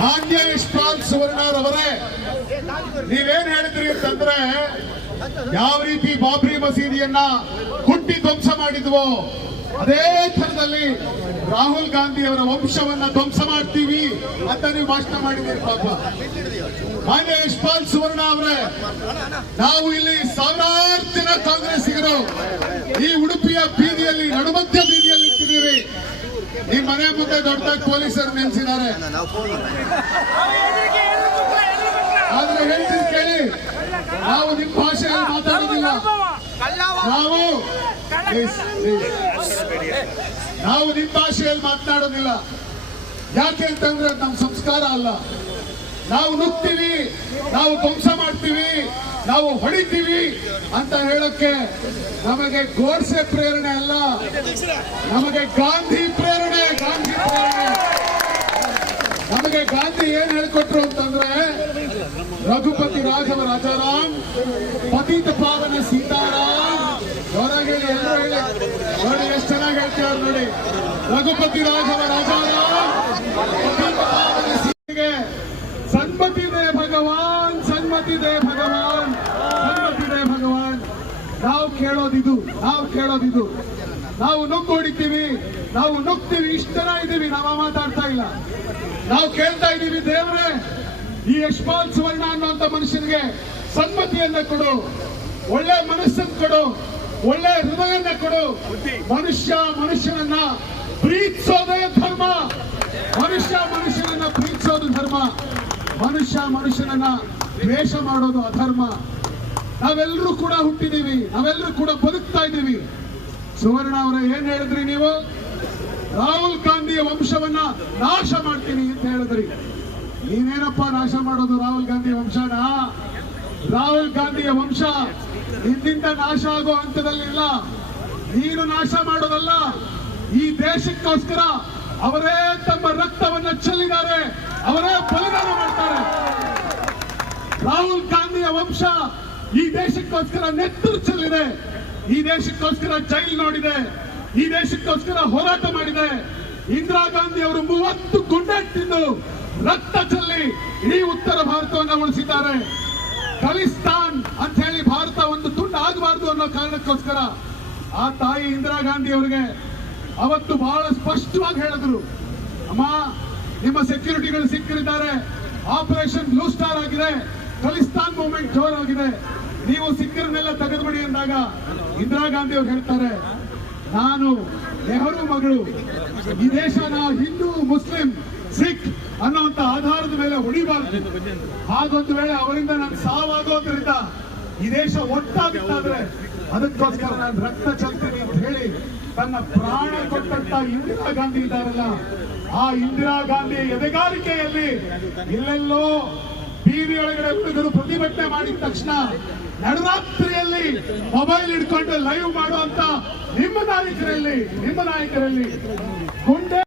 ಮಾನ್ಯ ಯಶ್ಪಾಲ್ ಸುವರ್ಣರವರೇ, ನೀವೇನ್ ಹೇಳಿದ್ರಿ ಅಂತಂದ್ರೆ ಯಾವ ರೀತಿ ಬಾಬ್ರಿ ಮಸೀದಿಯನ್ನ ಹುಟ್ಟಿ ಧ್ವಂಸ ಮಾಡಿದ್ವೋ ಅದೇ ಥರದಲ್ಲಿ ರಾಹುಲ್ ಗಾಂಧಿ ಅವರ ವಂಶವನ್ನ ಧ್ವಂಸ ಮಾಡ್ತೀವಿ ಅಂತ ನೀವು ಭಾಷಣ ಮಾಡಿದ್ದೀರಿ. ಪಾಪ ಮಾನ್ಯ ಯಶ್ಪಾಲ್ ಸುವರ್ಣ ಅವರೇ, ನಾವು ಇಲ್ಲಿ ಸಾವಿರಾರು ಜನ ಕಾಂಗ್ರೆಸ್ಸಿಗರು ಈ ಉಡುಪಿಯ ಬೀದಿಯಲ್ಲಿ ನಡುಮಧ್ಯ ಬೀದಿಯಲ್ಲಿ ನಿಂತಿದ್ದೀವಿ. ಈ ಮನೆ ಮುಂದೆ ದೊಡ್ಡದಾಗಿ ಪೊಲೀಸರು ನಿಲ್ಲಿಸಿದ್ದಾರೆ. ಆದ್ರೆ ಹೇಳ್ತೀನಿ ಕೇಳಿ, ನಾವು ನಿಮ್ಮ ಭಾಷೆಯಲ್ಲಿ ಮಾತಾಡೋದಿಲ್ಲ. ನಾವು ನಿಮ್ಮ ಭಾಷೆಯಲ್ಲಿ ಮಾತನಾಡೋದಿಲ್ಲ. ಯಾಕೆ ಅಂತಂದ್ರೆ ನಮ್ಮ ಸಂಸ್ಕಾರ ಅಲ್ಲ. ನಾವು ನುಗ್ತೀವಿ, ನಾವು ಧ್ವಂಸ ಮಾಡ್ತೀವಿ, ನಾವು ಹೊಡಿತೀವಿ ಅಂತ ಹೇಳಕ್ಕೆ ನಮಗೆ ಗೋಡ್ಸೆ ಪ್ರೇರಣೆ ಅಲ್ಲ, ನಮಗೆ ಗಾಂಧಿ ಪ್ರೇರಣೆ. ನಮಗೆ ಗಾಂಧಿ ಏನ್ ಹೇಳ್ಕೊಟ್ರು ಅಂತಂದ್ರೆ, ರಘುಪತಿ ರಾಘವ ರಾಜಾರಾಮ್, ಪತಿತ ಪಾವನ ಸೀತಾರಾಮ್. ಜೋರಾಗಿ ಎಲ್ಲರೂ ಹೇಳಿ ನೋಡಿ, ಎಷ್ಟು ಚೆನ್ನಾಗಿ ಹೇಳ್ತಾರೆ ನೋಡಿ. ರಘುಪತಿ ರಾಘವ ರಾಜಾರಾಮ್, ಪತಿತ ಪಾವನ ಸೀತೆಗೆ ಸನ್ಮತಿ ದೇ ಭಗವಾನ್, ಸನ್ಮತಿ ದೇ ಭಗವಾನ್, ಸನ್ಮತಿ ದೇ ಭಗವಾನ್. ನಾವು ಕೇಳೋದಿದು. ನಾವು ನುಗ್ಗು ಹೊಡಿತೀವಿ, ನಾವು ನುಗ್ತೀವಿ, ಇಷ್ಟ ಜನ ಇದ್ದೀವಿ. ನಾವು ಮಾತಾಡ್ತಾ ಇಲ್ಲ. ನಾವು ಕೇಳ್ತಾ ಇದ್ದೀವಿ, ದೇವರೇ ಈ ಯಶ್ಪಾಲ್ ಸುವರ್ಣ ಅನ್ನುವಂತ ಮನುಷ್ಯನಿಗೆ ಸನ್ಮತಿಯನ್ನ ಕೊಡು, ಒಳ್ಳೆ ಮನಸ್ಸನ್ನು ಕೊಡು, ಒಳ್ಳೆ ಹೃದಯನ ಕೊಡು. ಮನುಷ್ಯನನ್ನ ಪ್ರೀತಿಸೋದೇ ಧರ್ಮ. ಮನುಷ್ಯನನ್ನ ಪ್ರೀತಿಸೋದು ಧರ್ಮ. ಮನುಷ್ಯನನ್ನ ದ್ವೇಷ ಮಾಡೋದು ಅಧರ್ಮ. ನಾವೆಲ್ಲರೂ ಕೂಡ ಹುಟ್ಟಿದೀವಿ, ನಾವೆಲ್ಲರೂ ಕೂಡ ಬದುಕ್ತಾ ಇದ್ದೀವಿ. ಸುವರ್ಣ ಅವರೇ, ಏನ್ ಹೇಳಿದ್ರಿ ನೀವು? ರಾಹುಲ್ ಗಾಂಧಿಯ ವಂಶವನ್ನ ನಾಶ ಮಾಡ್ತೀನಿ ಅಂತ ಹೇಳಿದ್ರಿ. ನೀನೇನಪ್ಪ ನಾಶ ಮಾಡೋದು ರಾಹುಲ್ ಗಾಂಧಿ ವಂಶನ? ರಾಹುಲ್ ಗಾಂಧಿಯ ವಂಶ ನಿನ್ನಿಂದ ನಾಶ ಆಗೋ ಹಂತದಲ್ಲಿಲ್ಲ. ನೀನು ನಾಶ ಮಾಡೋದಲ್ಲ, ಈ ದೇಶಕ್ಕೋಸ್ಕರ ಅವರೇ ತಮ್ಮ ರಕ್ತವನ್ನ ಚೆಲ್ಲಿದ್ದಾರೆ, ಅವರೇ ಬಲಿದಾನ ಮಾಡ್ತಾರೆ. ರಾಹುಲ್ ಗಾಂಧಿಯ ವಂಶ ಈ ದೇಶಕ್ಕೋಸ್ಕರ ನೆತ್ತರು ಚೆಲ್ಲಿದೆ, ಈ ದೇಶಕ್ಕೋಸ್ಕರ ಜೈಲು ನೋಡಿದೆ, ಈ ದೇಶಕ್ಕೋಸ್ಕರ ಹೋರಾಟ ಮಾಡಿದೆ. ಇಂದಿರಾ ಗಾಂಧಿ ಅವರು 30 ಗುಂಡೆ ತಿಂದು ರಕ್ತ ಚೆಲ್ಲಿ ಇಡೀ ಉತ್ತರ ಭಾರತವನ್ನು ಉಳಿಸಿದ್ದಾರೆ. ಖಲಿಸ್ತಾನ್ ಅಂತ ಹೇಳಿ ಭಾರತ ಒಂದು ತುಂಡು ಆಗಬಾರದು ಅನ್ನೋ ಕಾರಣಕ್ಕೋಸ್ಕರ ಆ ತಾಯಿ ಇಂದಿರಾ ಗಾಂಧಿ ಅವರಿಗೆ ಅವತ್ತು ಬಹಳ ಸ್ಪಷ್ಟವಾಗಿ ಹೇಳಿದ್ರು, ಅಮ್ಮ ನಿಮ್ಮ ಸೆಕ್ಯೂರಿಟಿಗಳು ಸಿಕ್ಕಿದ್ದಾರೆ, ಆಪರೇಷನ್ ಬ್ಲೂ ಸ್ಟಾರ್ ಆಗಿದೆ, ಖಲಿಸ್ತಾನ್ ಮೂವ್ಮೆಂಟ್ ಜೋರಾಗಿದೆ, ನೀವು ಸಿಕ್ಕರನ್ನೆಲ್ಲ ತೆಗೆದುಬಿಡಿ ಅಂದಾಗ ಇಂದಿರಾ ಗಾಂಧಿ ಅವರು ಹೇಳ್ತಾರೆ, ನಾನು ನೆಹರು ಮಗಳು, ಈ ದೇಶನ ಹಿಂದೂ ಮುಸ್ಲಿಂ ಸಿಖ್ ಅನ್ನುವಂತ ಆಧಾರದ ಮೇಲೆ ಹೊಡಿಬಾರ್ದು. ಹಾಗೊಂದು ವೇಳೆ ಅವರಿಂದ ನಾನು ಸಾವಾಗೋದ್ರಿಂದ ಈ ದೇಶ ಒಟ್ಟಾಗುತ್ತಾದ್ರೆ ಅದಕ್ಕೋಸ್ಕರ ನಾನು ರಕ್ತ ಚೆಲ್ತೀನಿ ಅಂತ ಹೇಳಿ ತನ್ನ ಪ್ರಾಣ ಕೊಟ್ಟಂತ ಇಂದಿರಾ ಗಾಂಧಿ ಇದ್ದಾರಲ್ಲ, ಆ ಇಂದಿರಾ ಗಾಂಧಿ ಎದೆಗಾರಿಕೆಯಲ್ಲಿ ಇಲ್ಲೆಲ್ಲೋ ಬೀದಿಯೊಳಗಡೆ ಹುಡುಗರು ಪ್ರತಿಭಟನೆ ಮಾಡಿದ ತಕ್ಷಣ ನಡುರಾತ್ರಿಯಲ್ಲಿ ಮೊಬೈಲ್ ಹಿಡ್ಕೊಂಡು ಲೈವ್ ಮಾಡುವಂತ ನಿಮ್ಮ ನಾಯಕರಲ್ಲಿ ಗುಂಡೆ